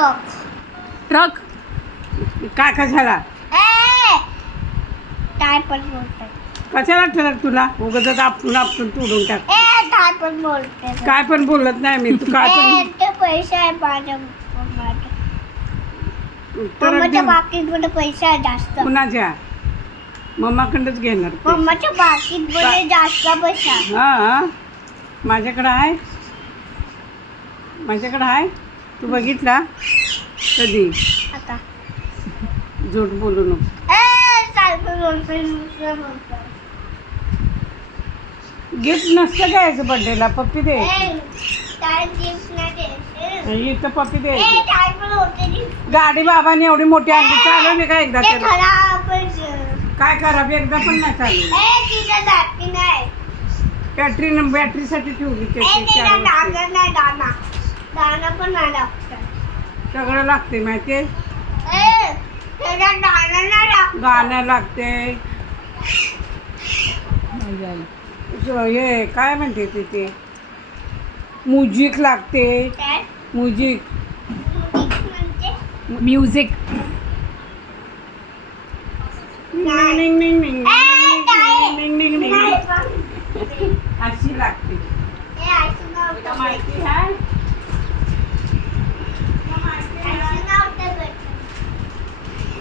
Truck काय कशाला काय पण बोलते कशाला ट्रक तुला उगाच आपटून आपटून तोडून टाक. काय पण बोलते काय पण बोलत नाही मी तू काय पण ते पैसे आहे माझ्या ट्रक मम्माच्या देऊन बाकीत पैसे आहे जास्त. कुणाच्या मम्माकडंच घेणार ते. मम्माच्या बाकीत जास्त पैसा आहे. हा माझ्याकडं आहे तू बघितला कधी आता झूट बोलू नको. सारखं बोलतोय नुसतं बोलतोय. गिफ्ट नसतं द्यायचं बर्थडेला. पप्पी दे काय gift नाही द्यायचे. इथं पप्पी दे. काय पण होते gift. गाडी बाबाने एवढी मोठी आणली चालवली का एकदा ते त्याला? खराबच. काय खराब एकदा पण नाही चालली. तिला दाती नाही. बॅटरीसाठी ठेवली त्याची तिला 4 वर्ष. दाना नाही दाना. दाना पण नाही लागत. सगळं लागते माहितीये त्याला दाना नाही लागत. गाणं लागते हे काय म्हणते ते म्युझिक लागते. काय? म्युझिक म्हणजे? म्युझिक नाही. निंग निंग निंग काय? निंग निंग निंग नाही निंग पण. अशी लागते. असं तुला नव्हतं. माहिती आहे असं नव्हतं.